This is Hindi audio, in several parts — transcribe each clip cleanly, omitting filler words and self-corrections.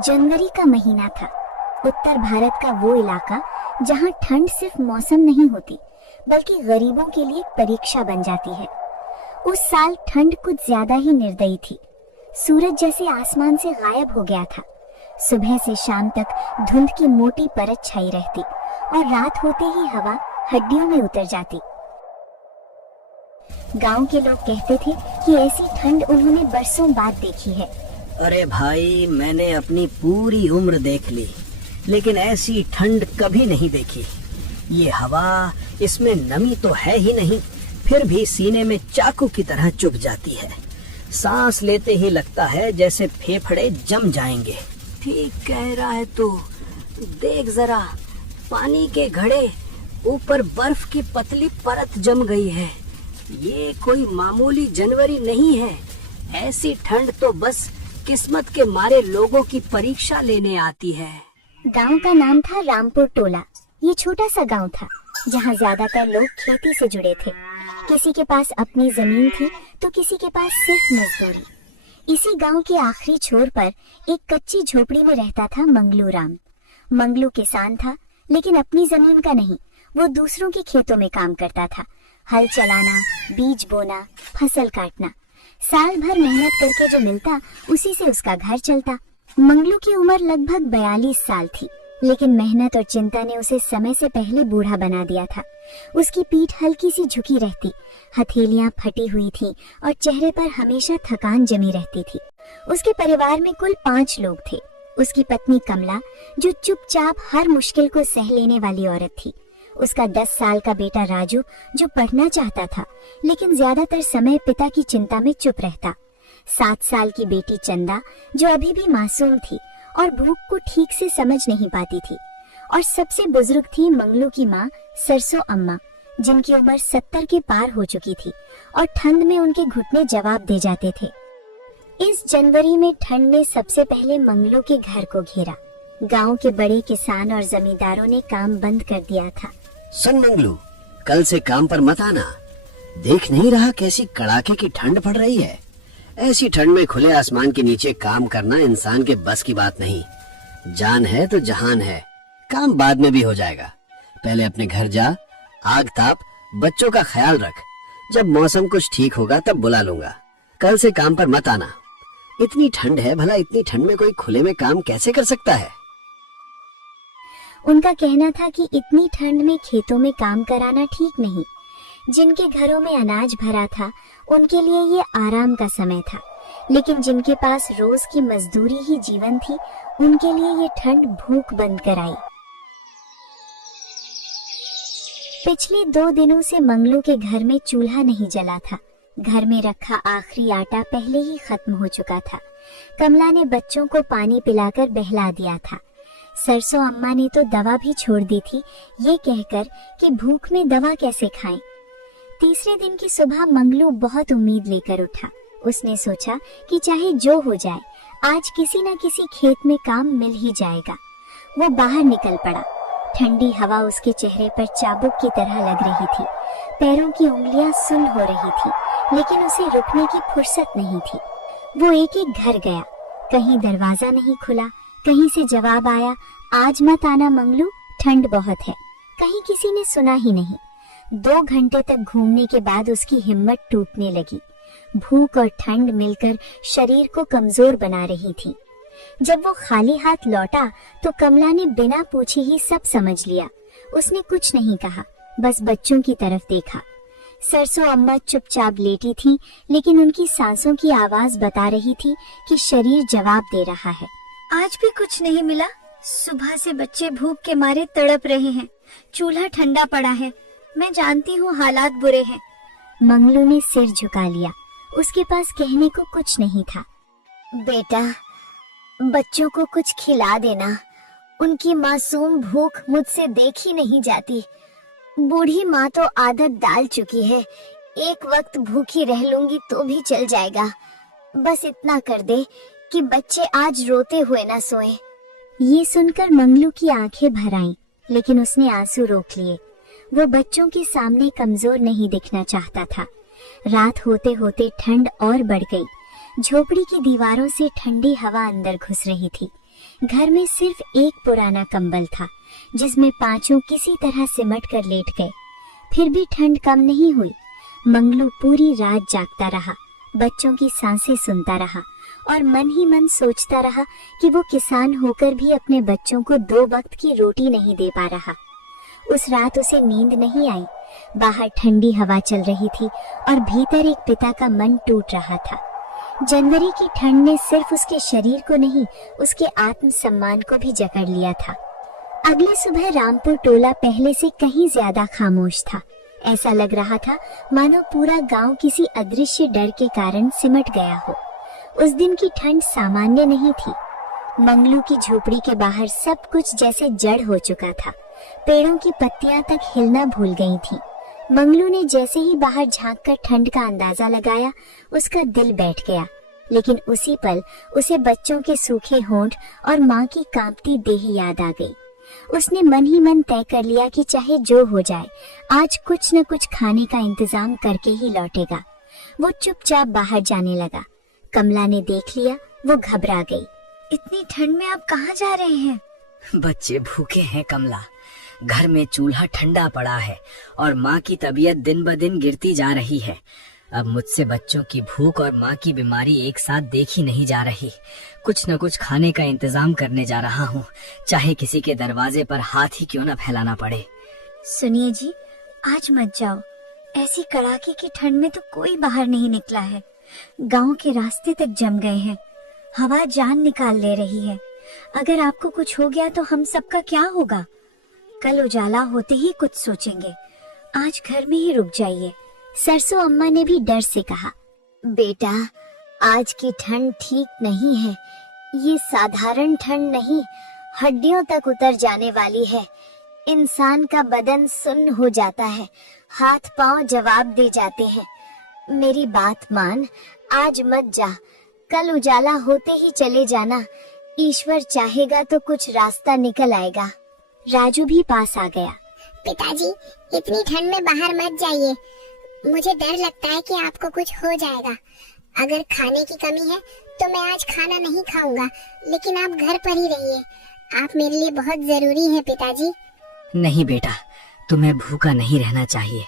जनवरी का महीना था। उत्तर भारत का वो इलाका जहाँ ठंड सिर्फ मौसम नहीं होती बल्कि गरीबों के लिए परीक्षा बन जाती है। उस साल ठंड कुछ ज्यादा ही निर्दयी थी। सूरज जैसे आसमान से गायब हो गया था। सुबह से शाम तक धुंध की मोटी परत छाई रहती और रात होते ही हवा हड्डियों में उतर जाती। गांव के लोग कहते थे कि ऐसी ठंड उन्होंने बरसों बाद देखी है। अरे भाई, मैंने अपनी पूरी उम्र देख ली लेकिन ऐसी ठंड कभी नहीं देखी। ये हवा, इसमें नमी तो है ही नहीं, फिर भी सीने में चाकू की तरह चुभ जाती है। सांस लेते ही लगता है जैसे फेफड़े जम जाएंगे। ठीक कह रहा है तू। देख जरा, पानी के घड़े, ऊपर बर्फ की पतली परत जम गई है। ये कोई मामूली जनवरी नहीं है। ऐसी ठंड तो बस किस्मत के मारे लोगों की परीक्षा लेने आती है। गांव का नाम था रामपुर टोला। ये छोटा सा गांव था जहां ज्यादातर लोग खेती से जुड़े थे। किसी के पास अपनी जमीन थी तो किसी के पास सिर्फ मजदूरी। इसी गांव के आखिरी छोर पर एक कच्ची झोपड़ी में रहता था मंगलू राम। मंगलू किसान था लेकिन अपनी जमीन का नहीं, वो दूसरों के खेतों में काम करता था। हल चलाना, बीज बोना, फसल काटना, साल भर मेहनत करके जो मिलता उसी से उसका घर चलता। मंगलू की उम्र लगभग 42 साल थी, लेकिन मेहनत और चिंता ने उसे समय से पहले बूढ़ा बना दिया था। उसकी पीठ हल्की सी झुकी रहती, हथेलियां फटी हुई थीं और चेहरे पर हमेशा थकान जमी रहती थी। उसके परिवार में कुल 5 लोग थे। उसकी पत्नी कमला, जो चुपचाप हर मुश्किल को सह लेने वाली औरत थी। उसका 10 साल का बेटा राजू, जो पढ़ना चाहता था लेकिन ज्यादातर समय पिता की चिंता में चुप रहता। 7 साल की बेटी चंदा, जो अभी भी मासूम थी और भूख को ठीक से समझ नहीं पाती थी। और सबसे बुजुर्ग थी मंगलू की माँ सरसों अम्मा, जिनकी उम्र 70 के पार हो चुकी थी और ठंड में उनके घुटने जवाब दे जाते थे। इस जनवरी में ठंड ने सबसे पहले मंगलू के घर को घेरा। गांव के बड़े किसान और जमींदारों ने काम बंद कर दिया था। सुन मंगलू, कल से काम पर मत आना। देख नहीं रहा कैसी कड़ाके की ठंड पड़ रही है। ऐसी ठंड में खुले आसमान के नीचे काम करना इंसान के बस की बात नहीं। जान है तो जहान है। काम बाद में भी हो जाएगा। पहले अपने घर जा, आग ताप, बच्चों का ख्याल रख। जब मौसम कुछ ठीक होगा तब बुला लूंगा। कल से काम पर मत आना। इतनी ठंड है, भला इतनी ठंड में कोई खुले में काम कैसे कर सकता है? उनका कहना था कि इतनी ठंड में खेतों में काम कराना ठीक नहीं। जिनके घरों में अनाज भरा था उनके लिए ये आराम का समय था, लेकिन जिनके पास रोज की मजदूरी ही जीवन थी उनके लिए ये ठंड भूख बंद कराई। पिछले 2 दिनों से मंगलू के घर में चूल्हा नहीं जला था। घर में रखा आखिरी आटा पहले ही खत्म हो चुका था। कमला ने बच्चों को पानी पिलाकर बहला दिया था। सरसों अम्मा ने तो दवा भी छोड़ दी थी, ये कहकर कि भूख में दवा कैसे खाएं। तीसरे दिन की सुबह मंगलू बहुत उम्मीद लेकर उठा। उसने सोचा कि चाहे जो हो जाए, आज किसी न किसी खेत में काम मिल ही जाएगा। वो बाहर निकल पड़ा। ठंडी हवा उसके चेहरे पर चाबुक की तरह लग रही थी। पैरों की उंगलियां सुन्न हो रही थी, लेकिन उसे रुकने की फुर्सत नहीं थी। वो एक एक घर गया। कहीं दरवाजा नहीं खुला, कहीं से जवाब आया, आज मत आना मंगलू, ठंड बहुत है। कहीं किसी ने सुना ही नहीं। 2 घंटे तक घूमने के बाद उसकी हिम्मत टूटने लगी। भूख और ठंड मिलकर शरीर को कमजोर बना रही थी। जब वो खाली हाथ लौटा तो कमला ने बिना पूछे ही सब समझ लिया। उसने कुछ नहीं कहा, बस बच्चों की तरफ देखा। सरसों अम्मा चुपचाप लेटी थी, लेकिन उनकी सांसों की आवाज बता रही थी कि शरीर जवाब दे रहा है। आज भी कुछ नहीं मिला। सुबह से बच्चे भूख के मारे तड़प रहे हैं। चूल्हा ठंडा पड़ा है। मैं जानती हूँ हालात बुरे हैं। मंगलू ने सिर झुका लिया। उसके पास कहने को कुछ नहीं था। बेटा, बच्चों को कुछ खिला देना। उनकी मासूम भूख मुझसे देखी नहीं जाती। बूढ़ी माँ तो आदत डाल चुकी है। एक वक्त भूखी रह लूंगी तो भी चल जाएगा। बस इतना कर दे कि बच्चे आज रोते हुए ना सोएं। ये सुनकर मंगलू की आंखें भर आईं, लेकिन उसने आंसू रोक लिए। वो बच्चों के सामने कमजोर नहीं दिखना चाहता था। रात होते होते ठंड और बढ़ गई। झोपड़ी की दीवारों से ठंडी हवा अंदर घुस रही थी। घर में सिर्फ एक पुराना कंबल था जिसमें पांचों किसी तरह सिमट कर लेट गए। फिर भी ठंड कम नहीं हुई। मंगलू पूरी रात जागता रहा, बच्चों की सांसें सुनता रहा और मन ही मन सोचता रहा कि वो किसान होकर भी अपने बच्चों को 2 वक्त की रोटी नहीं दे पा रहा। उस रात उसे नींद नहीं आई। बाहर ठंडी हवा चल रही थी और भीतर एक पिता का मन टूट रहा था। जनवरी की ठंड ने सिर्फ उसके शरीर को नहीं, उसके आत्मसम्मान को भी जकड़ लिया था। अगली सुबह रामपुर टोला पहले से कहीं ज्यादा खामोश था। ऐसा लग रहा था मानो पूरा गांव किसी अदृश्य डर के कारण सिमट गया हो। उस दिन की ठंड सामान्य नहीं थी। मंगलू की झोपड़ी के बाहर सब कुछ जैसे जड़ हो चुका था। पेड़ों की पत्तियां तक हिलना भूल गई थीं। मंगलू ने जैसे ही बाहर झांककर ठंड का अंदाजा लगाया, उसका दिल बैठ गया। लेकिन उसी पल उसे बच्चों के सूखे होंठ और माँ की कांपती देह याद आ गई। उसने मन ही मन तय कर लिया कि चाहे जो हो जाए, आज कुछ न कुछ खाने का इंतजाम करके ही लौटेगा। वो चुपचाप बाहर जाने लगा। कमला ने देख लिया, वो घबरा गई। इतनी ठंड में आप कहाँ जा रहे हैं? बच्चे भूखे हैं कमला। घर में चूल्हा ठंडा पड़ा है और माँ की तबीयत दिन ब दिन गिरती जा रही है। अब मुझसे बच्चों की भूख और माँ की बीमारी एक साथ देखी नहीं जा रही। कुछ न कुछ खाने का इंतजाम करने जा रहा हूँ, चाहे किसी के दरवाजे पर हाथ ही क्यों न फैलाना पड़े। सुनिए जी, आज मत जाओ। ऐसी कड़ाके की ठंड में तो कोई बाहर नहीं निकला है। गांव के रास्ते तक जम गए हैं। हवा जान निकाल ले रही है। अगर आपको कुछ हो गया तो हम सबका क्या होगा? कल उजाला होते ही कुछ सोचेंगे। आज घर में ही रुक जाइए। सरसों अम्मा ने भी डर से कहा, बेटा, आज की ठंड ठीक नहीं है। ये साधारण ठंड नहीं, हड्डियों तक उतर जाने वाली है। इंसान का बदन सुन्न हो जाता है, हाथ पांव जवाब दे जाते हैं। मेरी बात मान, आज मत जा। कल उजाला होते ही चले जाना। ईश्वर चाहेगा तो कुछ रास्ता निकल आएगा। राजू भी पास आ गया। पिताजी, इतनी ठंड में बाहर मत जाइए। मुझे डर लगता है कि आपको कुछ हो जाएगा। अगर खाने की कमी है तो मैं आज खाना नहीं खाऊंगा, लेकिन आप घर पर ही रहिए। आप मेरे लिए बहुत जरूरी हैं पिताजी। नहीं बेटा, तुम्हें भूखा नहीं रहना चाहिए।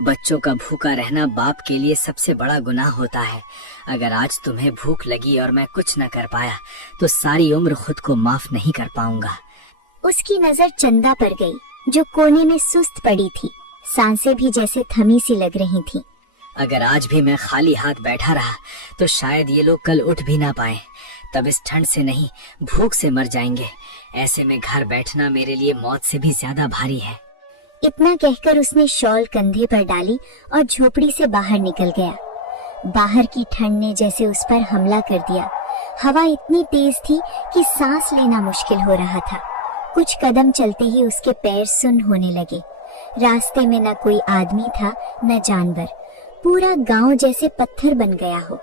बच्चों का भूखा रहना बाप के लिए सबसे बड़ा गुनाह होता है। अगर आज तुम्हें भूख लगी और मैं कुछ न कर पाया तो सारी उम्र खुद को माफ नहीं कर पाऊंगा। उसकी नजर चंदा पर गई, जो कोने में सुस्त पड़ी थी। सांसें भी जैसे थमी सी लग रही थीं। अगर आज भी मैं खाली हाथ बैठा रहा तो शायद ये लोग कल उठ भी ना पाए। तब इस ठंड से नहीं, भूख से मर जाएंगे। ऐसे में घर बैठना मेरे लिए मौत से भी ज्यादा भारी है। इतना कहकर उसने शॉल कंधे पर डाली और झोपड़ी से बाहर निकल गया। बाहर की ठंड ने जैसे उस पर हमला कर दिया। हवा इतनी तेज थी कि सांस लेना मुश्किल हो रहा था। कुछ कदम चलते ही उसके पैर सुन्न होने लगे। रास्ते में न कोई आदमी था न जानवर। पूरा गांव जैसे पत्थर बन गया हो।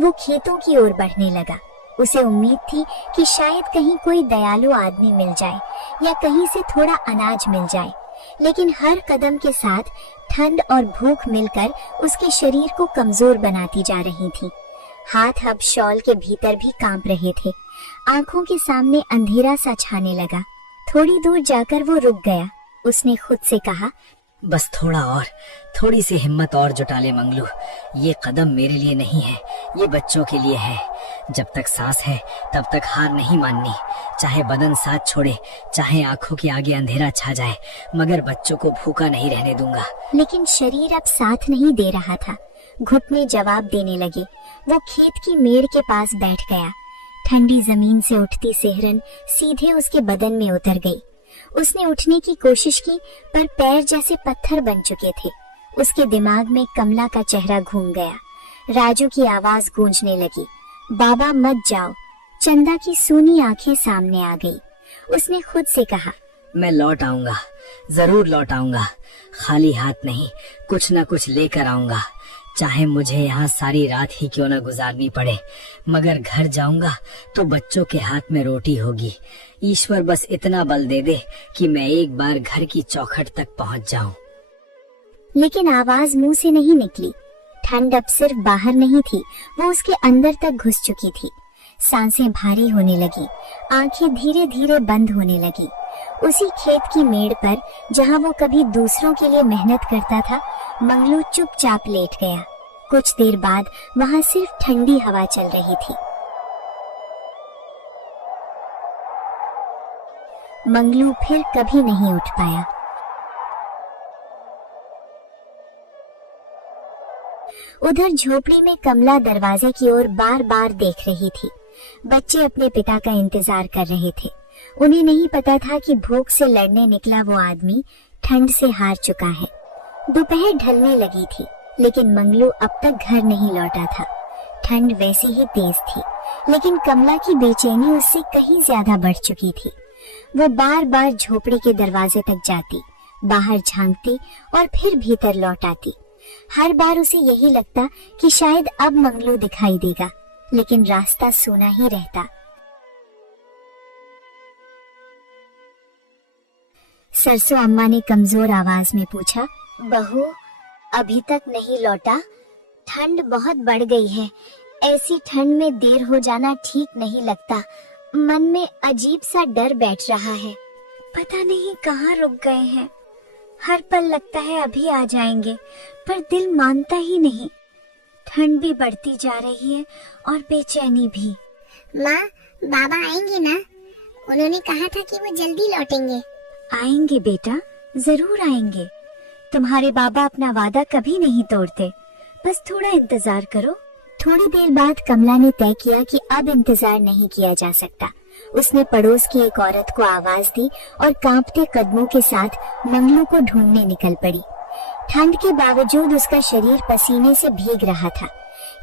वो खेतों की ओर बढ़ने लगा। उसे उम्मीद थी कि शायद कहीं कोई दयालु आदमी मिल जाए या कहीं से थोड़ा अनाज मिल जाए, लेकिन हर कदम के साथ ठंड और भूख मिलकर उसके शरीर को कमजोर बनाती जा रही थी। हाथ अब शॉल के भीतर भी कांप रहे थे। आंखों के सामने अंधेरा सा छाने लगा। थोड़ी दूर जाकर वो रुक गया। उसने खुद से कहा, बस थोड़ा और, थोड़ी सी हिम्मत और जुटा ले मंगलू। ये कदम मेरे लिए नहीं है, ये बच्चों के लिए है। जब तक सांस है तब तक हार नहीं माननी। चाहे बदन साथ छोड़े, चाहे आंखों के आगे अंधेरा छा जाए, मगर बच्चों को भूखा नहीं रहने दूंगा। लेकिन शरीर अब साथ नहीं दे रहा था। घुटने जवाब देने लगे। वो खेत की मेड़ के पास बैठ गया। ठंडी जमीन से उठती सिहरन सीधे उसके बदन में उतर गई। उसने उठने की कोशिश की, पर पैर जैसे पत्थर बन चुके थे। उसके दिमाग में कमला का चेहरा घूम गया। राजू की आवाज गूंजने लगी, बाबा मत जाओ। चंदा की सूनी आंखें सामने आ गई। उसने खुद से कहा, मैं लौट आऊंगा, जरूर लौट आऊंगा। खाली हाथ नहीं, कुछ न कुछ लेकर आऊंगा। चाहे मुझे यहाँ सारी रात ही क्यों न गुजारनी पड़े, मगर घर जाऊंगा तो बच्चों के हाथ में रोटी होगी। ईश्वर बस इतना बल दे दे कि मैं एक बार घर की चौखट तक पहुँच जाऊं। लेकिन आवाज मुंह से नहीं निकली। ठंड अब सिर्फ बाहर नहीं थी, वो उसके अंदर तक घुस चुकी थी। सांसें भारी होने लगी, आंखें धीरे धीरे बंद होने लगी। उसी खेत की मेड़ पर जहां वो कभी दूसरों के लिए मेहनत करता था, मंगलू चुपचाप लेट गया। कुछ देर बाद वहां सिर्फ ठंडी हवा चल रही थी। मंगलू फिर कभी नहीं उठ पाया। उधर झोपड़ी में कमला दरवाजे की ओर बार बार देख रही थी। बच्चे अपने पिता का इंतजार कर रहे थे। उन्हें नहीं पता था कि भूख से लड़ने निकला वो आदमी ठंड से हार चुका है। दोपहर ढलने लगी थी, लेकिन मंगलू अब तक घर नहीं लौटा था। ठंड वैसे ही तेज थी, लेकिन कमला की बेचैनी उससे कहीं ज्यादा बढ़ चुकी थी। वो बार बार झोपड़ी के दरवाजे तक जाती, बाहर झांकती और फिर भीतर लौट आती। हर बार उसे यही लगता कि शायद अब मंगलू दिखाई देगा, लेकिन रास्ता सूना ही रहता। सरसों अम्मा ने कमजोर आवाज में पूछा, बहू अभी तक नहीं लौटा? ठंड बहुत बढ़ गई है। ऐसी ठंड में देर हो जाना ठीक नहीं लगता। मन में अजीब सा डर बैठ रहा है। पता नहीं कहाँ रुक गए हैं। हर पल लगता है अभी आ जाएंगे, पर दिल मानता ही नहीं। ठंड भी बढ़ती जा रही है और बेचैनी भी। माँ, बाबा आएंगे ना? उन्होंने कहा था कि वो जल्दी लौटेंगे। आएंगे बेटा, जरूर आएंगे। तुम्हारे बाबा अपना वादा कभी नहीं तोड़ते। बस थोड़ा इंतजार करो। थोड़ी देर बाद कमला ने तय किया कि अब इंतजार नहीं किया जा सकता। उसने पड़ोस की एक औरत को आवाज दी और कांपते कदमों के साथ मंगलू को ढूंढने निकल पड़ी। ठंड के बावजूद उसका शरीर पसीने से भीग रहा था।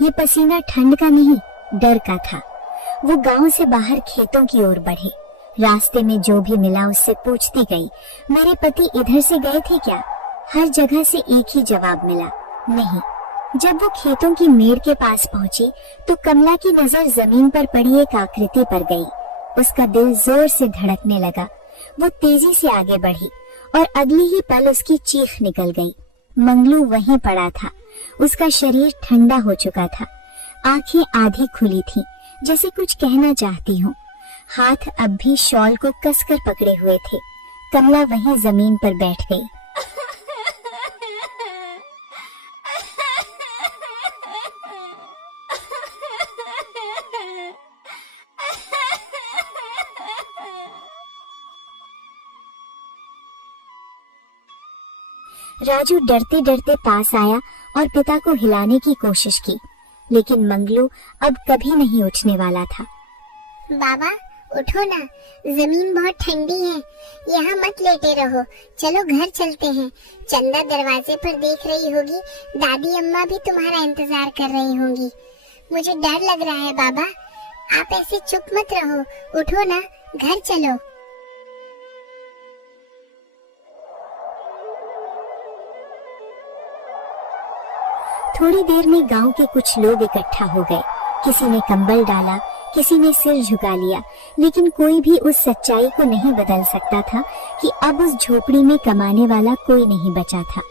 ये पसीना ठंड का नहीं, डर का था। वो गांव से बाहर खेतों की ओर बढ़े। रास्ते में जो भी मिला उससे पूछती गई, मेरे पति इधर से गए थे क्या? हर जगह से एक ही जवाब मिला, नहीं। जब वो खेतों की मेड़ के पास पहुंची तो कमला की नजर जमीन पर पड़ी एक आकृति पर गई। उसका दिल जोर से धड़कने लगा। वो तेजी से आगे बढ़ी और अगली ही पल उसकी चीख निकल गई। मंगलू वहीं पड़ा था। उसका शरीर ठंडा हो चुका था। आंखें आधी खुली थीं, जैसे कुछ कहना चाहती हूँ। हाथ अब भी शॉल को कसकर पकड़े हुए थे। कमला वहीं जमीन पर बैठ गई। राजू डरते डरते पास आया और पिता को हिलाने की कोशिश की, लेकिन मंगलू अब कभी नहीं उठने वाला था। बाबा उठो ना, जमीन बहुत ठंडी है। यहाँ मत लेटे रहो, चलो घर चलते हैं। चंदा दरवाजे पर देख रही होगी, दादी अम्मा भी तुम्हारा इंतजार कर रही होंगी। मुझे डर लग रहा है बाबा, आप ऐसे चुप मत रहो, उठो ना, घर चलो। थोड़ी देर में गांव के कुछ लोग इकट्ठा हो गए। किसी ने कंबल डाला, किसी ने सिर झुका लिया, लेकिन कोई भी उस सच्चाई को नहीं बदल सकता था कि अब उस झोपड़ी में कमाने वाला कोई नहीं बचा था।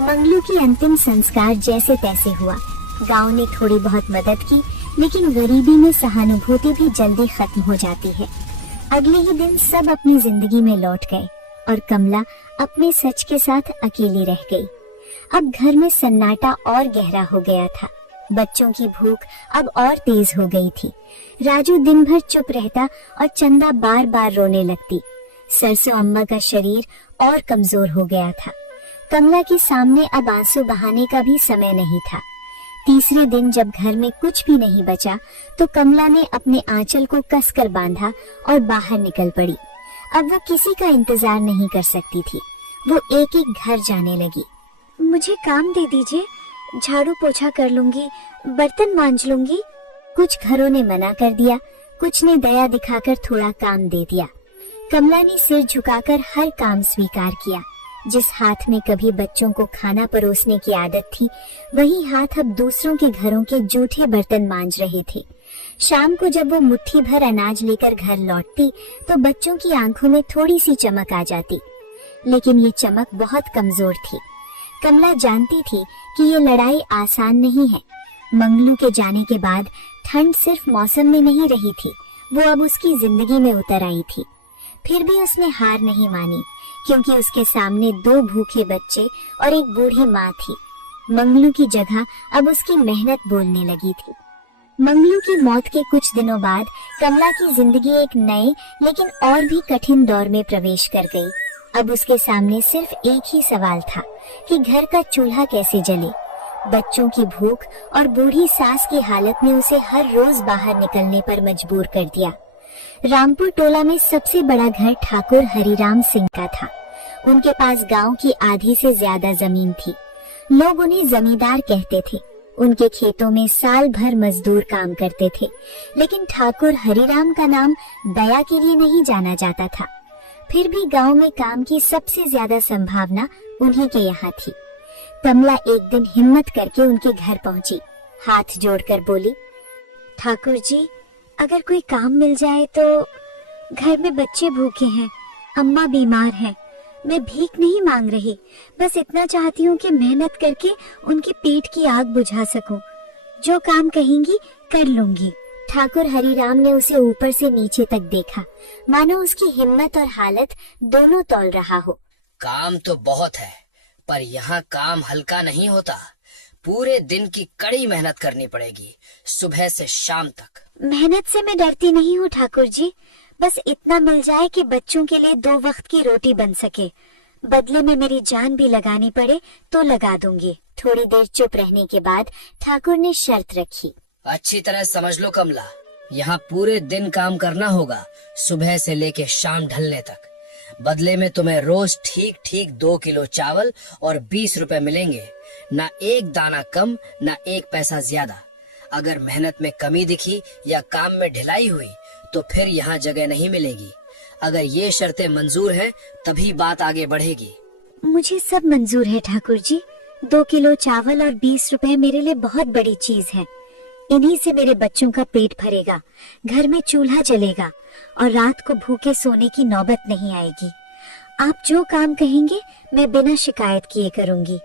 मंगलू की अंतिम संस्कार जैसे तैसे हुआ। गांव ने थोड़ी बहुत मदद की, लेकिन गरीबी में सहानुभूति भी जल्दी खत्म हो जाती है। अगले ही दिन सब अपनी जिंदगी में लौट गए और कमला अपने सच के साथ अकेली रह गई। अब घर में सन्नाटा और गहरा हो गया था। बच्चों की भूख अब और तेज हो गई थी। राजू दिन भर चुप रहता और चंदा बार बार रोने लगती। सरसों अम्मा का शरीर और कमजोर हो गया था। कमला के सामने अब आंसू बहाने का भी समय नहीं था। तीसरे दिन जब घर में कुछ भी नहीं बचा तो कमला ने अपने आंचल को कसकर बांधा और बाहर निकल पड़ी। अब वो किसी का इंतजार नहीं कर सकती थी। वो एक एक घर जाने लगी। मुझे काम दे दीजिए, झाड़ू पोछा कर लूंगी, बर्तन मांज लूंगी। कुछ घरों ने मना कर दिया, कुछ ने दया दिखाकर थोड़ा काम दे दिया। कमला ने सिर झुकाकर हर काम स्वीकार किया। जिस हाथ में कभी बच्चों को खाना परोसने की आदत थी, वही हाथ अब दूसरों के घरों के जूठे बर्तन मांज रहे थे। शाम को जब वो मुट्ठी भर अनाज लेकर घर लौटती तो बच्चों की आंखों में थोड़ी सी चमक आ जाती, लेकिन ये चमक बहुत कमजोर थी। कमला जानती थी कि ये लड़ाई आसान नहीं है। मंगलू के जाने के बाद ठंड सिर्फ मौसम में नहीं रही थी, वो अब उसकी जिंदगी में उतर आई थी। फिर भी उसने हार नहीं मानी, क्योंकि उसके सामने 2 भूखे बच्चे और एक बूढ़ी माँ थी। मंगलू की जगह अब उसकी मेहनत बोलने लगी थी। मंगलू की मौत के कुछ दिनों बाद कमला की जिंदगी एक नए लेकिन और भी कठिन दौर में प्रवेश कर गई। अब उसके सामने सिर्फ एक ही सवाल था कि घर का चूल्हा कैसे जले। बच्चों की भूख और बूढ़ी सास की हालत ने उसे हर रोज बाहर निकलने पर मजबूर कर दिया। रामपुर टोला में सबसे बड़ा घर ठाकुर हरिराम सिंह का था। उनके पास गांव की आधी से ज्यादा जमीन थी। लोग उन्हें जमींदार कहते थे। उनके खेतों में साल भर मजदूर काम करते थे, लेकिन ठाकुर हरिराम का नाम दया के लिए नहीं जाना जाता था। फिर भी गांव में काम की सबसे ज्यादा संभावना उन्हीं के यहाँ थी। कमला एक दिन हिम्मत करके उनके घर पहुंची, हाथ जोड़कर बोली, ठाकुर जी, अगर कोई काम मिल जाए तो। घर में बच्चे भूखे हैं, अम्मा बीमार हैं। मैं भीख नहीं मांग रही, बस इतना चाहती हूँ कि मेहनत करके उनके पेट की आग बुझा सकूं। जो काम कहेंगी कर लूंगी। ठाकुर हरिराम ने उसे ऊपर से नीचे तक देखा, मानो उसकी हिम्मत और हालत दोनों तौल रहा हो। काम तो बहुत है, पर यहाँ काम हल्का नहीं होता। पूरे दिन की कड़ी मेहनत करनी पड़ेगी, सुबह से शाम तक। मेहनत से मैं डरती नहीं हूँ ठाकुर जी, बस इतना मिल जाए कि बच्चों के लिए 2 वक्त की रोटी बन सके। बदले में मेरी जान भी लगानी पड़े तो लगा दूंगी। थोड़ी देर चुप रहने के बाद ठाकुर ने शर्त रखी। अच्छी तरह समझ लो कमला, यहाँ पूरे दिन काम करना होगा, सुबह से लेके शाम ढलने तक। बदले में तुम्हें रोज ठीक ठीक 2 किलो चावल और 20 रुपए मिलेंगे। ना एक दाना कम, ना एक पैसा ज्यादा। अगर मेहनत में कमी दिखी या काम में ढिलाई हुई तो फिर यहाँ जगह नहीं मिलेगी। अगर ये शर्तें मंजूर हैं, तभी बात आगे बढ़ेगी। मुझे सब मंजूर है ठाकुर जी। 2 किलो चावल और 20 रुपए मेरे लिए बहुत बड़ी चीज है। इन्हीं से मेरे बच्चों का पेट भरेगा, घर में चूल्हा जलेगा और रात को भूखे सोने की नौबत नहीं आएगी। आप जो काम कहेंगे मैं बिना शिकायत किए करूंगी।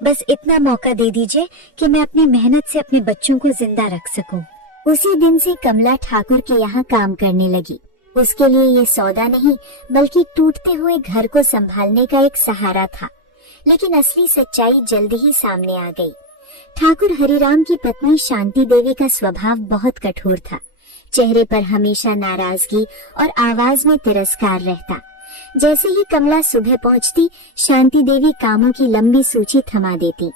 बस इतना मौका दे दीजिए कि मैं अपनी मेहनत से अपने बच्चों को जिंदा रख सकूं। उसी दिन से कमला ठाकुर के यहाँ काम करने लगी। उसके लिए ये सौदा नहीं, बल्कि टूटते हुए घर को संभालने का एक सहारा था। लेकिन असली सच्चाई जल्दी ही सामने आ गई। ठाकुर हरिराम की पत्नी शांति देवी का स्वभाव बहुत कठोर था। चेहरे पर हमेशा नाराजगी और आवाज में तिरस्कार रहता। जैसे ही कमला सुबह पहुंचती, शांति देवी कामों की लंबी सूची थमा देती।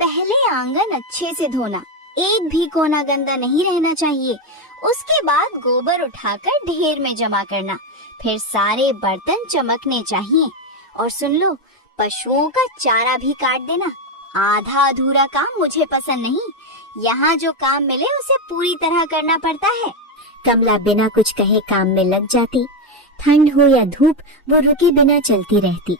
पहले आंगन अच्छे से धोना, एक भी कोना गंदा नहीं रहना चाहिए। उसके बाद गोबर उठाकर ढेर में जमा करना, फिर सारे बर्तन चमकने चाहिए। और सुन लो, पशुओं का चारा भी काट देना। आधा अधूरा काम मुझे पसंद नहीं। यहाँ जो काम मिले उसे पूरी तरह करना पड़ता है। कमला बिना कुछ कहे काम में लग जाती। ठंड हो या धूप, वो रुके बिना चलती रहती।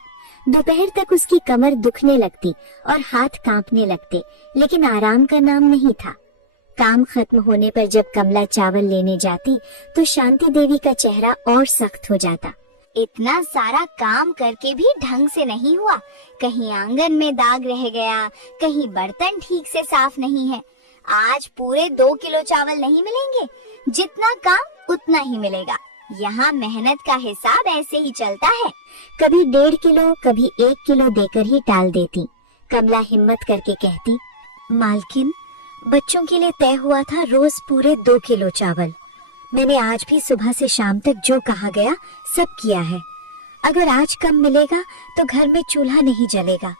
दोपहर तक उसकी कमर दुखने लगती और हाथ कांपने लगते, लेकिन आराम का नाम नहीं था। काम खत्म होने पर जब कमला चावल लेने जाती तो शांति देवी का चेहरा और सख्त हो जाता। इतना सारा काम करके भी ढंग से नहीं हुआ। कहीं आंगन में दाग रह गया, कहीं बर्तन ठीक से साफ नहीं है। आज पूरे 2 किलो चावल नहीं मिलेंगे। जितना काम उतना ही मिलेगा। यहाँ मेहनत का हिसाब ऐसे ही चलता है। कभी 1.5 किलो, कभी 1 किलो देकर ही टाल देती। कमला हिम्मत करके कहती, मालकिन, बच्चों के लिए तय हुआ था रोज पूरे 2 किलो चावल। मैंने आज भी सुबह से शाम तक जो कहा गया सब किया है। अगर आज कम मिलेगा तो घर में चूल्हा नहीं जलेगा।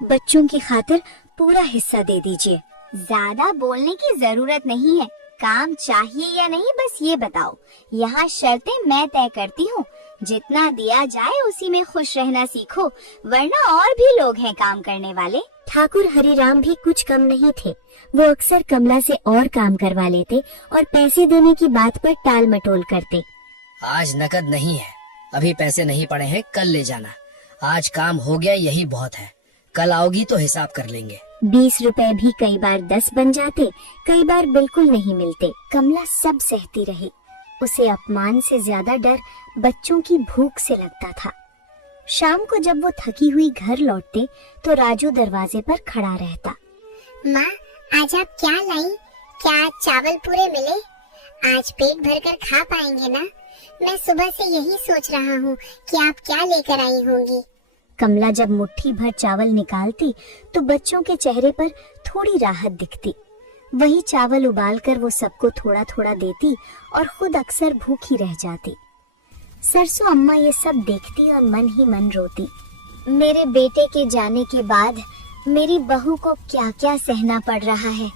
बच्चों की खातिर पूरा हिस्सा दे दीजिए। ज्यादा बोलने की जरूरत नहीं है। काम चाहिए या नहीं, बस ये बताओ। यहाँ शर्तें मैं तय करती हूँ। जितना दिया जाए उसी में खुश रहना सीखो, वरना और भी लोग हैं काम करने वाले। ठाकुर हरिराम भी कुछ कम नहीं थे। वो अक्सर कमला से और काम करवा लेते और पैसे देने की बात पर टाल मटोल करते। आज नकद नहीं है, अभी पैसे नहीं पड़े हैं, कल ले जाना। आज काम हो गया, यही बहुत है। कल आओगी तो हिसाब कर लेंगे। 20 रुपए भी कई बार 10 बन जाते, कई बार बिल्कुल नहीं मिलते। कमला सब सहती रही। उसे अपमान से ज्यादा डर बच्चों की भूख से लगता था। शाम को जब वो थकी हुई घर लौटते तो राजू दरवाजे पर खड़ा रहता। माँ, आज आप क्या लाई? क्या चावल पूरे मिले? आज पेट भरकर खा पाएंगे ना? मैं सुबह से यही सोच रहा हूँ कि आप क्या लेकर आई होंगी। कमला जब मुट्ठी भर चावल निकालती तो बच्चों के चेहरे पर थोड़ी राहत दिखती। वही चावल उबालकर वो सबको थोड़ा थोड़ा देती और खुद अक्सर भूखी रह जाती। सरसों अम्मा ये सब देखती और मन ही मन रोती। मेरे बेटे के जाने के बाद मेरी बहू को क्या क्या सहना पड़ रहा है।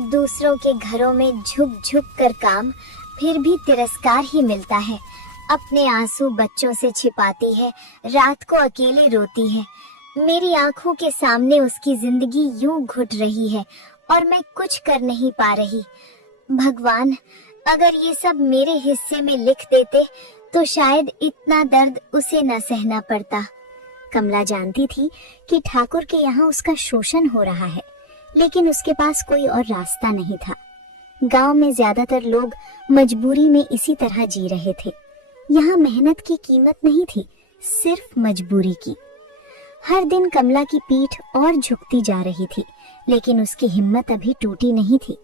दूसरों के घरों में झुक झुक कर काम, फिर भी तिरस्कार ही मिलता है। अपने आंसू बच्चों से छिपाती है, रात को अकेले रोती है। मेरी आंखों के सामने उसकी जिंदगी यूं घुट रही है और मैं कुछ कर नहीं पा रही। भगवान, अगर ये सब मेरे हिस्से में लिख देते तो शायद इतना दर्द उसे न सहना पड़ता। कमला जानती थी कि ठाकुर के यहाँ उसका शोषण हो रहा है, लेकिन उसके पास कोई और रास्ता नहीं था। गांव में ज्यादातर लोग मजबूरी में इसी तरह जी रहे थे। यहाँ मेहनत की कीमत नहीं थी, सिर्फ मजबूरी की। हर दिन कमला की पीठ और झुकती जा रही थी, लेकिन उसकी हिम्मत अभी टूटी नहीं थी।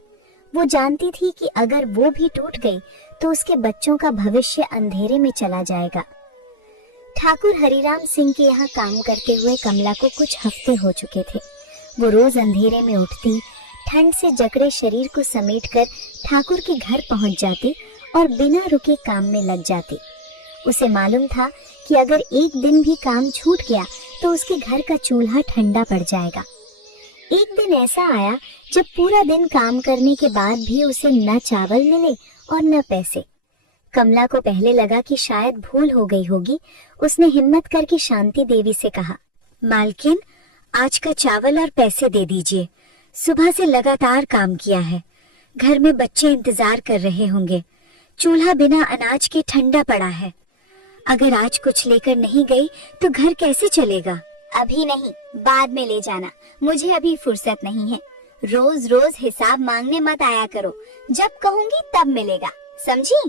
वो जानती थी कि अगर वो भी टूट गई तो उसके बच्चों का भविष्य अंधेरे में चला जाएगा। ठाकुर हरिराम सिंह के यहाँ काम करते हुए कमला को कुछ हफ्ते हो चुके थे। वो रोज अंधेरे में उठती, ठंड से जकड़े शरीर को समेटकर ठाकुर के घर पहुंच जाती और बिना रुके काम में लग जाती। उसे मालूम था कि अगर एक दिन भी काम छूट गया तो उसके घर का चूल्हा ठंडा पड़ जाएगा। एक दिन ऐसा आया जब पूरा दिन काम करने के बाद भी उसे न चावल मिले और न पैसे। कमला को पहले लगा कि शायद भूल हो गई होगी। उसने हिम्मत करके शांति देवी से कहा, मालकिन, आज का चावल और पैसे दे दीजिए। सुबह से लगातार काम किया है। घर में बच्चे इंतजार कर रहे होंगे। चूल्हा बिना अनाज के ठंडा पड़ा है। अगर आज कुछ लेकर नहीं गई तो घर कैसे चलेगा? अभी नहीं, बाद में ले जाना। मुझे अभी फुर्सत नहीं है। रोज रोज हिसाब मांगने मत आया करो। जब कहूंगी तब मिलेगा, समझी?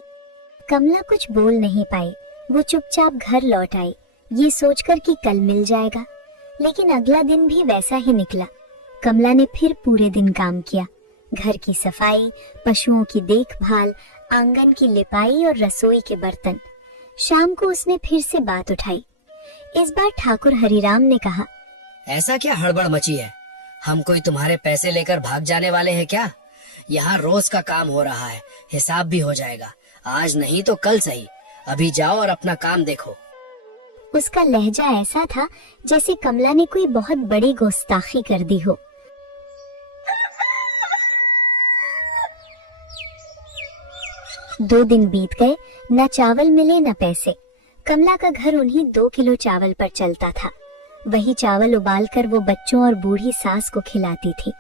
कमला कुछ बोल नहीं पाई। वो चुपचाप घर लौट आई, ये सोचकर कि कल मिल जाएगा। लेकिन अगला दिन भी वैसा ही निकला। कमला ने फिर पूरे दिन काम किया। घर की सफाई, पशुओं की देखभाल, आंगन की लिपाई और रसोई के बर्तन। शाम को उसने फिर से बात उठाई। इस बार ठाकुर हरिराम ने कहा, ऐसा क्या हड़बड़ मची है? हम कोई तुम्हारे पैसे लेकर भाग जाने वाले हैं क्या? यहाँ रोज का काम हो रहा है, हिसाब भी हो जाएगा। आज नहीं तो कल सही। अभी जाओ और अपना काम देखो। उसका लहजा ऐसा था जैसे कमला ने कोई बहुत बड़ी गुस्ताखी कर दी हो। दो दिन बीत गए, न चावल मिले न पैसे। कमला का घर उन्हीं 2 किलो चावल पर चलता था। वही चावल उबालकर वो बच्चों और बूढ़ी सास को खिलाती थी।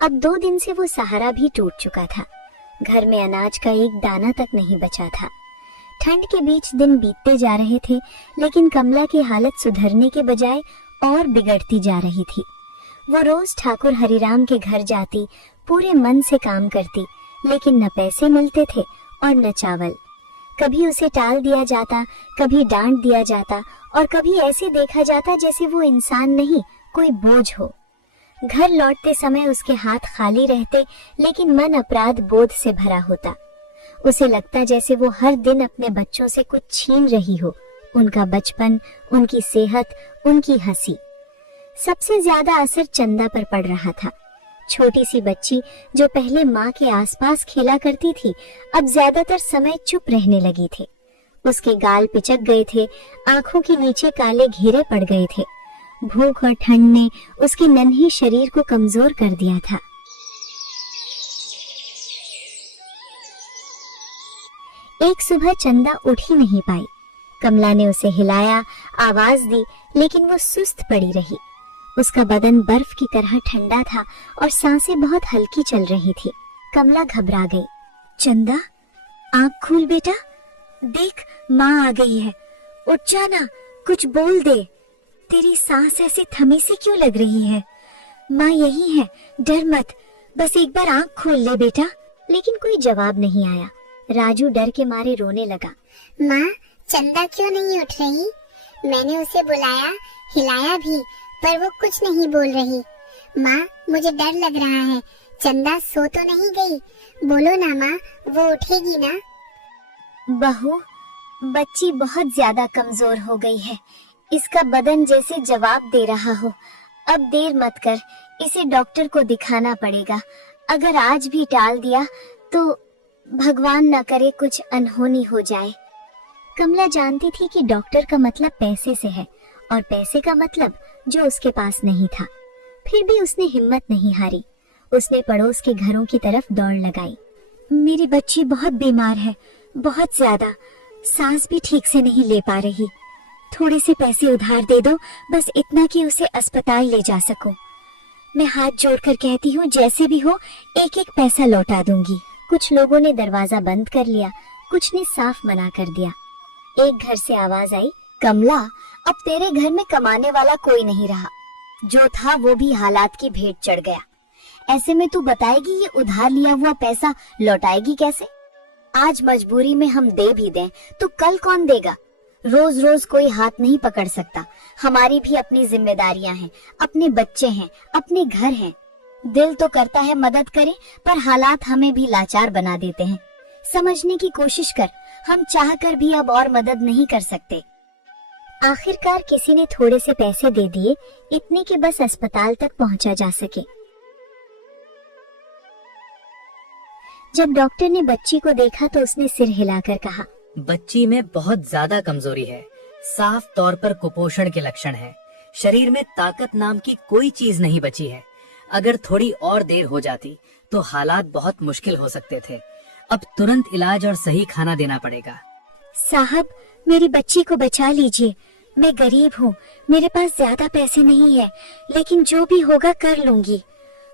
अब 2 दिन से वो सहारा भी टूट चुका था। घर में अनाज का एक दाना तक नहीं बचा था। ठंड के बीच दिन बीतते जा रहे थे, लेकिन कमला की हालत सुधरने के बजाय और बिगड़ती जा रही थी। वो रोज ठाकुर हरिराम के घर जाती, पूरे मन से काम करती, लेकिन न पैसे मिलते थे और न चावल। कभी उसे टाल दिया जाता, कभी डांट दिया जाता और कभी ऐसे देखा जाता जैसे वो इंसान नहीं, कोई बोझ हो। घर लौटते समय उसके हाथ खाली रहते, लेकिन मन अपराध बोध से भरा होता। उसे लगता जैसे वो हर दिन अपने बच्चों से कुछ छीन रही हो, उनका बचपन, उनकी सेहत, उनकी हंसी। सबसे ज्यादा असर चंदा पर पड़ रहा था। छोटी सी बच्ची जो पहले माँ के आसपास खेला करती थी, अब ज्यादातर समय चुप रहने लगी थी। उसके गाल पिचक गए थे, आंखों के नीचे काले घेरे पड़ गए थे। भूख और ठंड ने उसके नन्हे शरीर को कमजोर कर दिया था। एक सुबह चंदा उठ ही नहीं पाई। कमला ने उसे हिलाया, आवाज दी, लेकिन वो सुस्त पड़ी रही। उसका बदन बर्फ की तरह ठंडा था और सांसें बहुत हल्की चल रही थी। कमला घबरा गई। चंदा, आंख खोल बेटा, देख माँ आ गई है। उठ जाना, कुछ बोल दे। तेरी सांस ऐसे थमी सी क्यों लग रही है? माँ यही है, डर मत, बस एक बार आंख खोल ले बेटा। लेकिन कोई जवाब नहीं आया। राजू डर के मारे रोने लगा। माँ, चंदा क्यों नहीं उठ रही? मैंने उसे बुलाया, हिलाया भी, पर वो कुछ नहीं बोल रही। माँ, मुझे डर लग रहा है। चंदा सो तो नहीं गई? बोलो ना माँ, वो उठेगी ना? बहू, बच्ची बहुत ज्यादा कमजोर हो गई है। इसका बदन जैसे जवाब दे रहा हो। अब देर मत कर, इसे डॉक्टर को दिखाना पड़ेगा। अगर आज भी टाल दिया तो भगवान न करे कुछ अनहोनी हो जाए। कमला जानती थी कि डॉक्टर का मतलब पैसे से है और पैसे का मतलब जो उसके पास नहीं था। फिर भी उसने हिम्मत नहीं हारी। उसने पड़ोस के घरों की तरफ दौड़ लगाई। मेरी बच्ची बहुत बीमार है, बहुत ज्यादा। सांस भी ठीक से नहीं ले पा रही। थोड़े से पैसे उधार दे दो, बस इतना कि उसे अस्पताल ले जा सकूं। मैं हाथ जोड़कर कहती हूँ, जैसे भी हो एक एक पैसा लौटा दूंगी। कुछ लोगों ने दरवाजा बंद कर लिया, कुछ ने साफ मना कर दिया। एक घर से आवाज आई, कमला, अब तेरे घर में कमाने वाला कोई नहीं रहा। जो था वो भी हालात की भेंट चढ़ गया। ऐसे में तू बताएगी ये उधार लिया हुआ पैसा लौटाएगी कैसे? आज मजबूरी में हम दे भी दें तो कल कौन देगा? रोज रोज कोई हाथ नहीं पकड़ सकता। हमारी भी अपनी जिम्मेदारियां हैं, अपने बच्चे हैं, अपने घर हैं। दिल तो करता है मदद करें, पर हालात हमें भी लाचार बना देते हैं। समझने की कोशिश कर, हम चाहकर भी अब और मदद नहीं कर सकते। आखिरकार किसी ने थोड़े से पैसे दे दिए, इतने कि बस अस्पताल तक पहुंचा जा सके। जब डॉक्टर ने बच्ची को देखा तो उसने सिर हिलाकर कहा, बच्ची में बहुत ज्यादा कमजोरी है। साफ तौर पर कुपोषण के लक्षण है। शरीर में ताकत नाम की कोई चीज नहीं बची है। अगर थोड़ी और देर हो जाती तो हालात बहुत मुश्किल हो सकते थे। अब तुरंत इलाज और सही खाना देना पड़ेगा। साहब, मेरी बच्ची को बचा लीजिए। मैं गरीब हूँ, मेरे पास ज्यादा पैसे नहीं है, लेकिन जो भी होगा कर लूंगी।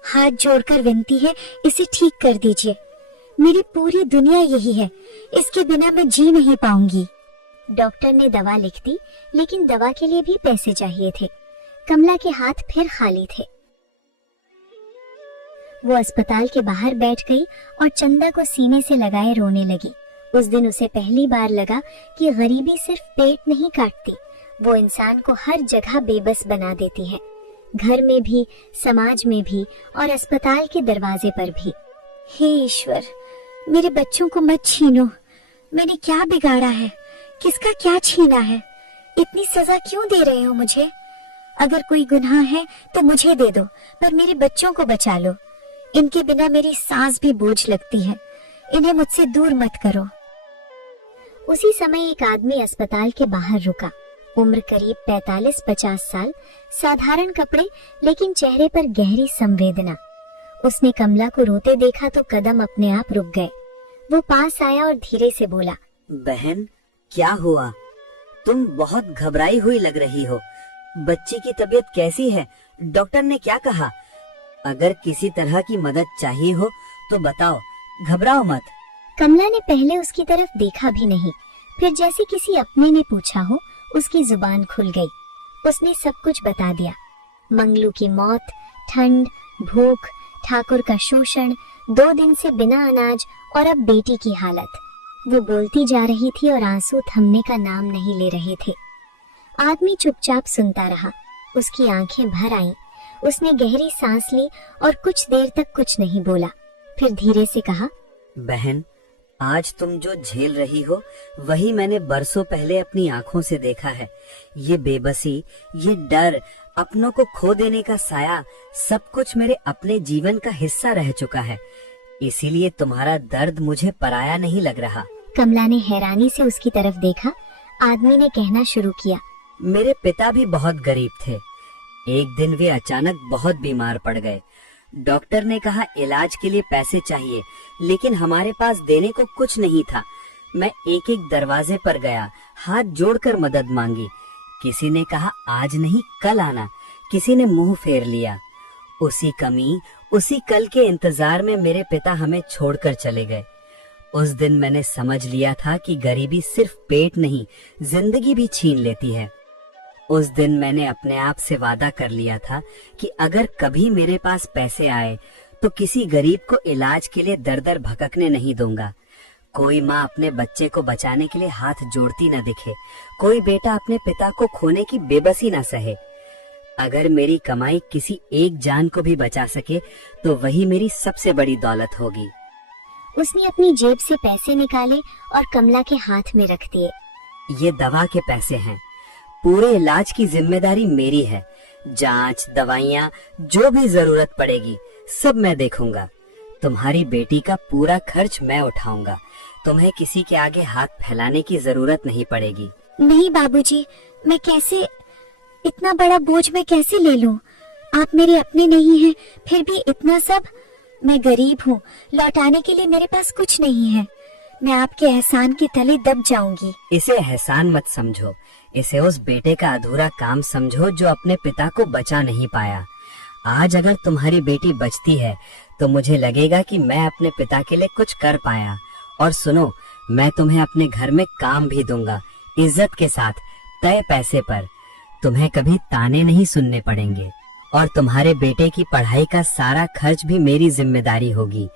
हाथ जोड़कर विनती है, इसे ठीक कर दीजिए। मेरी पूरी दुनिया यही है, इसके बिना मैं जी नहीं पाऊंगी। डॉक्टर ने दवा लिख दी, लेकिन दवा के लिए भी पैसे चाहिए थे। कमला के हाथ फिर खाली थे। वो अस्पताल के बाहर बैठ गई और चंदा को सीने से लगाए रोने लगी। उस दिन उसे पहली बार लगा कि गरीबी सिर्फ पेट नहीं काटती, वो इंसान को हर जगह बेबस बना देती है। घर में भी, समाज में भी और अस्पताल के दरवाजे पर भी। हे ईश्वर, मेरे बच्चों को मत छीनो। मैंने क्या बिगाड़ा है? किसका क्या छीना है? इतनी सजा क्यों दे रहे हो मुझे? अगर कोई गुनाह है तो मुझे दे दो, पर मेरे बच्चों को बचा लो। इनके बिना मेरी सांस भी बोझ लगती है। इन्हें मुझसे दूर मत करो। उसी समय एक आदमी अस्पताल के बाहर रुका। उम्र करीब 45-50 साल, साधारण कपड़े, लेकिन चेहरे पर गहरी संवेदना। उसने कमला को रोते देखा तो कदम अपने आप रुक गए। वो पास आया और धीरे से बोला, बहन, क्या हुआ? तुम बहुत घबराई हुई लग रही हो। बच्ची की तबीयत कैसी है? डॉक्टर ने क्या कहा? अगर किसी तरह की मदद चाहिए हो तो बताओ, घबराओ मत। कमला ने पहले उसकी तरफ देखा भी नहीं, फिर जैसे किसी अपने ने पूछा हो, उसकी जुबान खुल गई। उसने सब कुछ बता दिया। मंगलू की मौत, ठंड, भूख, ठाकुर का शोषण, 2 दिन से बिना अनाज और अब बेटी की हालत। वो बोलती जा रही थी और आंसू थमने का नाम नहीं ले रहे थे। आदमी चुपचाप सुनता रहा। उसकी आंखें भर आईं। उसने गहरी सांस ली और कुछ देर तक कुछ नहीं बोला। फिर धीरे से कहा, बहन, आज तुम जो झेल रही हो वही मैंने बरसों पहले अपनी आंखों से देखा है। ये बेबसी, ये डर, अपनों को खो देने का साया, सब कुछ मेरे अपने जीवन का हिस्सा रह चुका है। इसीलिए तुम्हारा दर्द मुझे पराया नहीं लग रहा। कमला ने हैरानी से उसकी तरफ देखा। आदमी ने कहना शुरू किया, मेरे पिता भी बहुत गरीब थे। एक दिन वे अचानक बहुत बीमार पड़ गए। डॉक्टर ने कहा इलाज के लिए पैसे चाहिए, लेकिन हमारे पास देने को कुछ नहीं था। मैं एक एक दरवाजे पर गया, हाथ जोड़कर मदद मांगी। किसी ने कहा आज नहीं कल आना, किसी ने मुंह फेर लिया। उसी कमी, उसी कल के इंतजार में मेरे पिता हमें छोड़कर चले गए। उस दिन मैंने समझ लिया था कि गरीबी सिर्फ पेट नहीं, जिंदगी भी छीन लेती है। उस दिन मैंने अपने आप से वादा कर लिया था कि अगर कभी मेरे पास पैसे आए तो किसी गरीब को इलाज के लिए दर दर भटकने नहीं दूंगा। कोई माँ अपने बच्चे को बचाने के लिए हाथ जोड़ती न दिखे, कोई बेटा अपने पिता को खोने की बेबसी न सहे। अगर मेरी कमाई किसी एक जान को भी बचा सके तो वही मेरी सबसे बड़ी दौलत होगी। उसने अपनी जेब से पैसे निकाले और कमला के हाथ में रख दिए। ये दवा के पैसे हैं, पूरे इलाज की जिम्मेदारी मेरी है। जांच, दवाइयाँ, जो भी जरूरत पड़ेगी सब मैं देखूंगा। तुम्हारी बेटी का पूरा खर्च मैं उठाऊंगा। तुम्हें किसी के आगे हाथ फैलाने की जरूरत नहीं पड़ेगी। नहीं बाबूजी, मैं कैसे, इतना बड़ा बोझ मैं कैसे ले लूं? आप मेरे अपने नहीं हैं, फिर भी इतना सब। मैं गरीब हूँ, लौटाने के लिए मेरे पास कुछ नहीं है। मैं आपके एहसान के तले दब जाऊंगी। इसे एहसान मत समझो, इसे उस बेटे का अधूरा काम समझो जो अपने पिता को बचा नहीं पाया। आज अगर तुम्हारी बेटी बचती है तो मुझे लगेगा कि मैं अपने पिता के लिए कुछ कर पाया। और सुनो, मैं तुम्हें अपने घर में काम भी दूंगा, इज्जत के साथ, तय पैसे पर। तुम्हें कभी ताने नहीं सुनने पड़ेंगे। और तुम्हारे बेटे की पढ़ाई का सारा खर्च भी मेरी जिम्मेदारी होगी।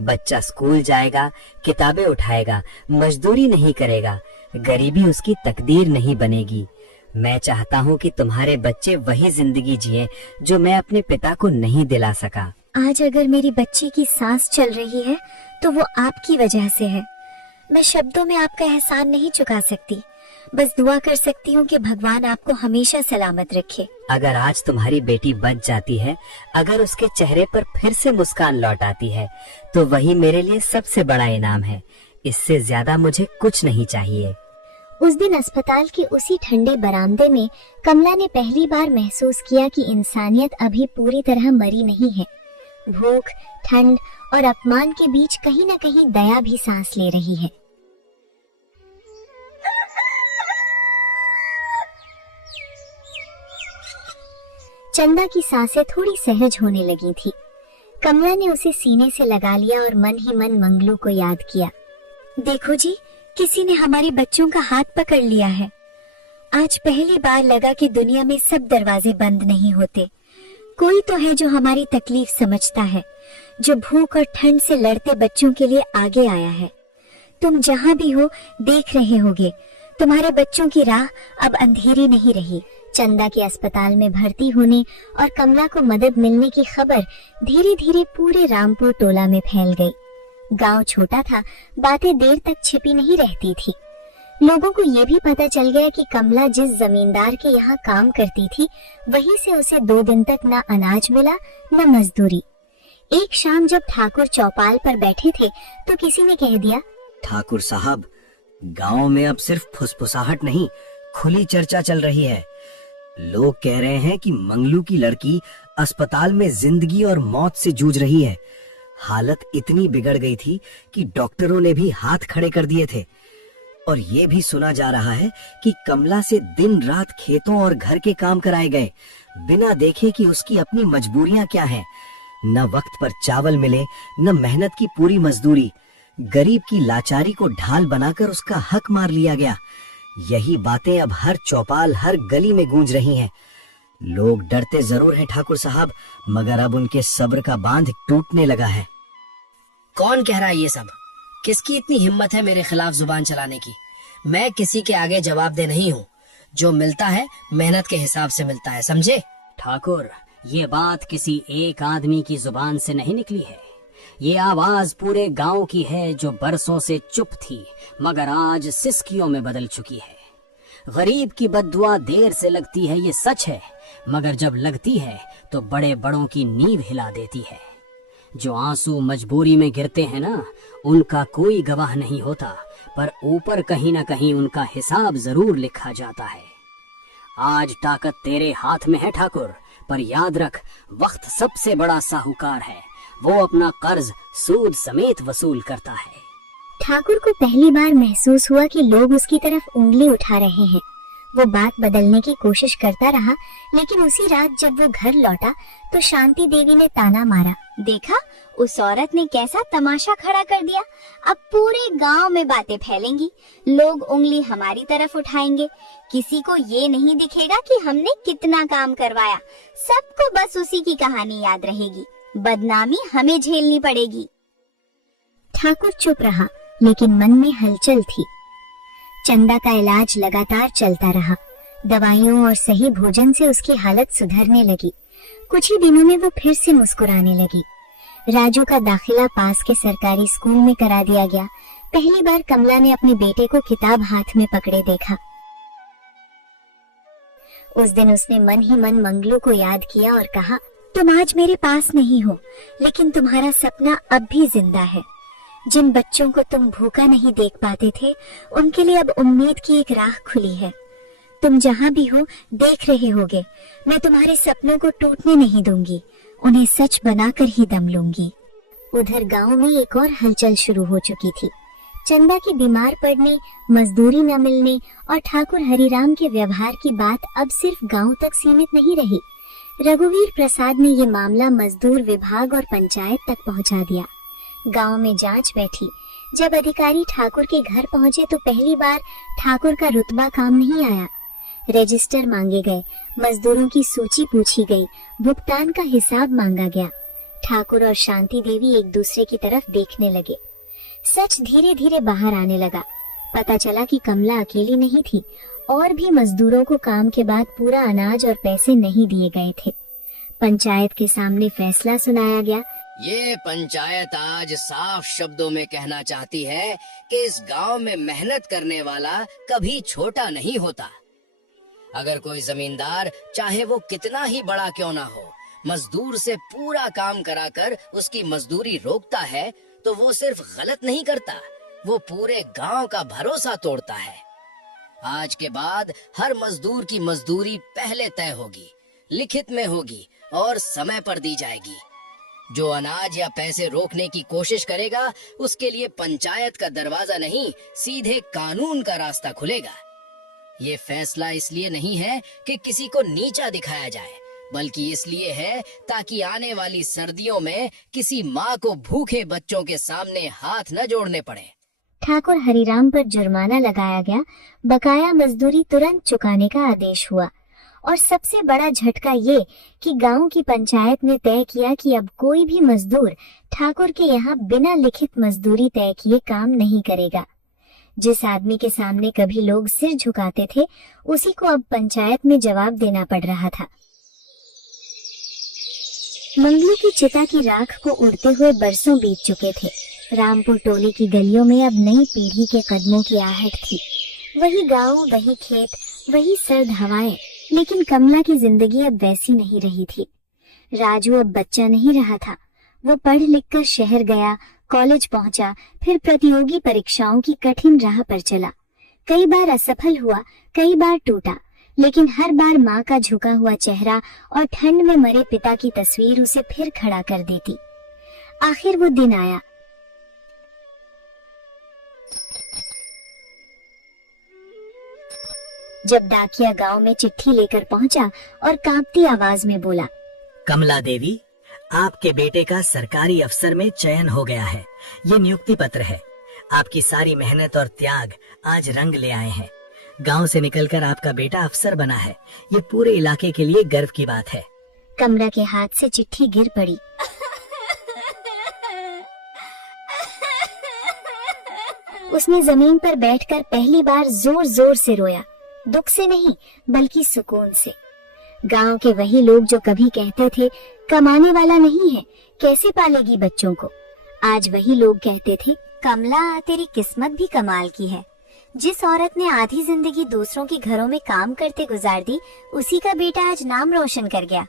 बच्चा स्कूल जाएगा, किताबें उठाएगा, मजदूरी नहीं करेगा, गरीबी उसकी तकदीर नहीं बनेगी। मैं चाहता हूँ कि तुम्हारे बच्चे वही जिंदगी जिए जो मैं अपने पिता को नहीं दिला सका। आज अगर मेरी बच्ची की सांस चल रही है तो वो आपकी वजह से है। मैं शब्दों में आपका एहसान नहीं चुका सकती, बस दुआ कर सकती हूँ कि भगवान आपको हमेशा सलामत रखे। अगर आज तुम्हारी बेटी बच जाती है, अगर उसके चेहरे पर फिर से मुस्कान लौट आती है, तो वही मेरे लिए सबसे बड़ा इनाम है। इससे ज्यादा मुझे कुछ नहीं चाहिए। उस दिन अस्पताल के उसी ठंडे बरामदे में कमला ने पहली बार महसूस किया कि इंसानियत अभी पूरी तरह मरी नहीं है। भूख, ठंड और अपमान के बीच कहीं न कहीं दया भी सांस ले रही है। चंदा की सांसें थोड़ी सहज होने लगी थी। कमला ने उसे सीने से लगा लिया और मन ही मन मंगलू को याद किया। देखो जी, किसी ने हमारे बच्चों का हाथ पकड़ लिया है। आज पहली बार लगा कि दुनिया में सब दरवाजे बंद नहीं होते। कोई तो है जो हमारी तकलीफ समझता है, जो भूख और ठंड से लड़ते बच्चों के लिए आगे आया है। तुम जहाँ भी हो देख रहे होगे, तुम्हारे बच्चों की राह अब अंधेरी नहीं रही। चंदा के अस्पताल में भर्ती होने और कमला को मदद मिलने की खबर धीरे धीरे पूरे रामपुर टोला में फैल गई। गांव छोटा था, बातें देर तक छिपी नहीं रहती थी। लोगों को ये भी पता चल गया कि कमला जिस जमींदार के यहाँ काम करती थी, वहीं से उसे 2 दिन तक न अनाज मिला न मजदूरी। एक शाम जब ठाकुर चौपाल पर बैठे थे तो किसी ने कह दिया, ठाकुर साहब, गांव में अब सिर्फ फुसफुसाहट नहीं, खुली चर्चा चल रही है। लोग कह रहे हैं कि मंगलू की लड़की अस्पताल में जिंदगी और मौत से जूझ रही है। हालत इतनी बिगड़ गई थी कि डॉक्टरों ने भी हाथ खड़े कर दिए थे। और ये भी सुना जा रहा है कि कमला से दिन रात खेतों और घर के काम कराए गए, बिना देखे कि उसकी अपनी मजबूरियां क्या हैं। न वक्त पर चावल मिले, न मेहनत की पूरी मजदूरी। गरीब की लाचारी को ढाल बनाकर उसका हक मार लिया गया। यही बातें अब हर चौपाल, हर गली में गूंज रही हैं। लोग डरते जरूर हैं ठाकुर साहब, मगर अब उनके सब्र का बांध टूटने लगा है। कौन कह रहा है ये सब? किसकी इतनी हिम्मत है मेरे खिलाफ जुबान चलाने की? मैं किसी के आगे जवाबदेह नहीं हूँ। जो मिलता है मेहनत के हिसाब से मिलता है, समझे? ठाकुर, ये बात किसी एक आदमी की जुबान से नहीं निकली है। ये आवाज पूरे गांव की है जो बरसों से चुप थी मगर आज सिसकियों में बदल चुकी है। गरीब की बद्दुआ देर से लगती है, ये सच है, मगर जब लगती है तो बड़े बड़ों की नींव हिला देती है। जो आंसू मजबूरी में गिरते हैं ना, उनका कोई गवाह नहीं होता, पर ऊपर कहीं ना कहीं उनका हिसाब जरूर लिखा जाता है। आज ताकत तेरे हाथ में है ठाकुर, पर याद रख, वक्त सबसे बड़ा साहूकार है। वो अपना कर्ज सूद समेत वसूल करता है। ठाकुर को पहली बार महसूस हुआ कि लोग उसकी तरफ उंगली उठा रहे हैं। वो बात बदलने की कोशिश करता रहा, लेकिन उसी रात जब वो घर लौटा तो शांति देवी ने ताना मारा। देखा, उस औरत ने कैसा तमाशा खड़ा कर दिया। अब पूरे गांव में बातें फैलेंगी, लोग उंगली हमारी तरफ उठाएंगे। किसी को ये नहीं दिखेगा कि हमने कितना काम करवाया। सबको बस उसी की कहानी याद रहेगी। बदनामी हमें झेलनी पड़ेगी। ठाकुर चुप रहा, लेकिन मन में हलचल थी। चंदा का इलाज लगातार चलता रहा। दवाइयों और सही भोजन से उसकी हालत सुधरने लगी। कुछ ही दिनों में वो फिर से मुस्कुराने लगी। राजू का दाखिला पास के सरकारी स्कूल में करा दिया गया। पहली बार कमला ने अपने बेटे को किताब हाथ में पकड़े देखा। उस दिन उसने मन ही मन मंगलू को याद किया और कहा, तुम आज मेरे पास नहीं हो, लेकिन तुम्हारा सपना अब भी जिंदा है। जिन बच्चों को तुम भूखा नहीं देख पाते थे, उनके लिए अब उम्मीद की एक राह खुली है। तुम जहाँ भी हो देख रहे होगे, मैं तुम्हारे सपनों को टूटने नहीं दूंगी, उन्हें सच बनाकर ही दम लूंगी। उधर गांव में एक और हलचल शुरू हो चुकी थी। चंदा के बीमार पड़ने, मजदूरी न मिलने और ठाकुर हरिराम के व्यवहार की बात अब सिर्फ गांव तक सीमित नहीं रही। रघुवीर प्रसाद ने ये मामला मजदूर विभाग और पंचायत तक पहुंचा दिया। गांव में जांच बैठी। जब अधिकारी ठाकुर के घर पहुंचे तो पहली बार ठाकुर का रुतबा काम नहीं आया। रजिस्टर मांगे गए, मजदूरों की सूची पूछी गई, भुगतान का हिसाब मांगा गया। ठाकुर और शांति देवी एक दूसरे की तरफ देखने लगे। सच धीरे धीरे बाहर आने लगा। पता चला कि कमला अकेली नहीं थी, और भी मजदूरों को काम के बाद पूरा अनाज और पैसे नहीं दिए गए थे। पंचायत के सामने फैसला सुनाया गया। ये पंचायत आज साफ शब्दों में कहना चाहती है कि इस गांव में मेहनत करने वाला कभी छोटा नहीं होता। अगर कोई जमींदार, चाहे वो कितना ही बड़ा क्यों ना हो, मजदूर से पूरा काम कराकर उसकी मजदूरी रोकता है तो वो सिर्फ गलत नहीं करता, वो पूरे गांव का भरोसा तोड़ता है। आज के बाद हर मजदूर की मजदूरी पहले तय होगी, लिखित में होगी और समय पर दी जाएगी। जो अनाज या पैसे रोकने की कोशिश करेगा, उसके लिए पंचायत का दरवाजा नहीं, सीधे कानून का रास्ता खुलेगा। ये फैसला इसलिए नहीं है कि किसी को नीचा दिखाया जाए, बल्कि इसलिए है ताकि आने वाली सर्दियों में किसी माँ को भूखे बच्चों के सामने हाथ न जोड़ने पड़े। ठाकुर हरिराम पर जुर्माना लगाया गया। बकाया मजदूरी तुरंत चुकाने का आदेश हुआ। और सबसे बड़ा झटका ये कि गांव की पंचायत ने तय किया कि अब कोई भी मजदूर ठाकुर के यहाँ बिना लिखित मजदूरी तय किए काम नहीं करेगा। जिस आदमी के सामने कभी लोग सिर झुकाते थे, उसी को अब पंचायत में जवाब देना पड़ रहा था। मंगलू की चिता की राख को उड़ते हुए बरसों बीत चुके थे। रामपुर टोले की गलियों में अब नई पीढ़ी के कदमों की आहट थी। वही गांव, वही खेत, वही सर्द हवाएं, लेकिन कमला की जिंदगी अब वैसी नहीं रही थी। राजू अब बच्चा नहीं रहा था। वो पढ़ लिख कर शहर गया, कॉलेज पहुंचा, फिर प्रतियोगी परीक्षाओं की कठिन राह पर चला। कई बार असफल हुआ, कई बार टूटा, लेकिन हर बार माँ का झुका हुआ चेहरा और ठंड में मरे पिता की तस्वीर उसे फिर खड़ा कर देती। आखिर वो दिन आया। जब डाकिया गांव में चिट्ठी लेकर पहुंचा और कांपती आवाज में बोला, कमला देवी, आपके बेटे का सरकारी अफसर में चयन हो गया है। ये नियुक्ति पत्र है। आपकी सारी मेहनत और त्याग आज रंग ले आए हैं। गांव से निकलकर आपका बेटा अफसर बना है। ये पूरे इलाके के लिए गर्व की बात है। कमला के हाथ से चिट्ठी गिर पड़ी। उसने जमीन पर बैठकर पहली बार जोर जोर से रोया, दुख से नहीं बल्कि सुकून से। गांव के वही लोग जो कभी कहते थे कमाने वाला नहीं है, कैसे पालेगी बच्चों को, आज वही लोग कहते थे, कमला तेरी किस्मत भी कमाल की है। जिस औरत ने आधी जिंदगी दूसरों के घरों में काम करते गुजार दी, उसी का बेटा आज नाम रोशन कर गया।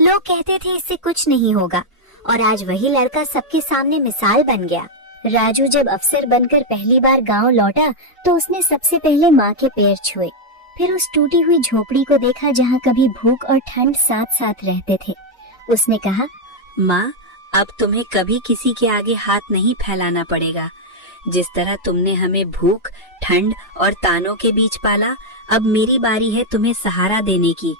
लोग कहते थे इससे कुछ नहीं होगा, और आज वही लड़का सबके सामने मिसाल बन गया। राजू जब अफसर बनकर पहली बार गांव लौटा तो उसने सबसे पहले माँ के पैर छुए, फिर उस टूटी हुई झोपड़ी को देखा जहाँ कभी भूख और ठंड साथ साथ रहते थे। उसने कहा, माँ, अब तुम्हें कभी किसी के आगे हाथ नहीं फैलाना पड़ेगा। जिस तरह तुमने हमें भूख, ठंड और तानों के बीच पाला, अब मेरी बारी है तुम्हें सहारा देने की।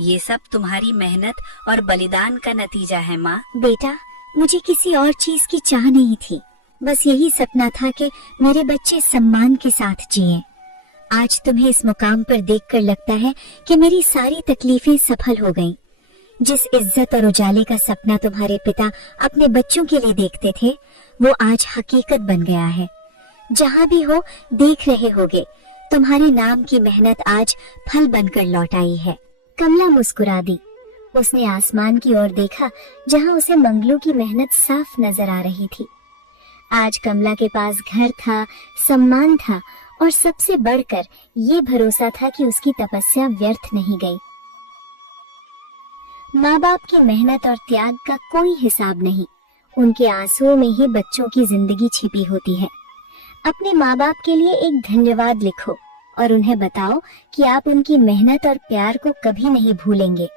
ये सब तुम्हारी मेहनत और बलिदान का नतीजा है माँ। बेटा, मुझे किसी और चीज की चाह नहीं थी, बस यही सपना था कि मेरे बच्चे सम्मान के साथ जिएं। आज तुम्हें इस मुकाम पर देखकर लगता है कि मेरी सारी तकलीफें सफल हो गईं। जिस इज्जत और उजाले का सपना तुम्हारे पिता अपने बच्चों के लिए देखते थे, वो आज हकीकत बन गया है। जहाँ भी हो देख रहे होगे, तुम्हारे नाम की मेहनत आज फल बनकर लौट आई है। कमला मुस्कुरा दी। उसने आसमान की ओर देखा जहां उसे मंगलू की मेहनत साफ नजर आ रही थी। आज कमला के पास घर था, सम्मान था और सबसे बढ़कर ये भरोसा था कि उसकी तपस्या व्यर्थ नहीं गई। माँ बाप की मेहनत और त्याग का कोई हिसाब नहीं। उनके आंसुओं में ही बच्चों की जिंदगी छिपी होती है। अपने माँ बाप के लिए एक धन्यवाद लिखो और उन्हें बताओ कि आप उनकी मेहनत और प्यार को कभी नहीं भूलेंगे।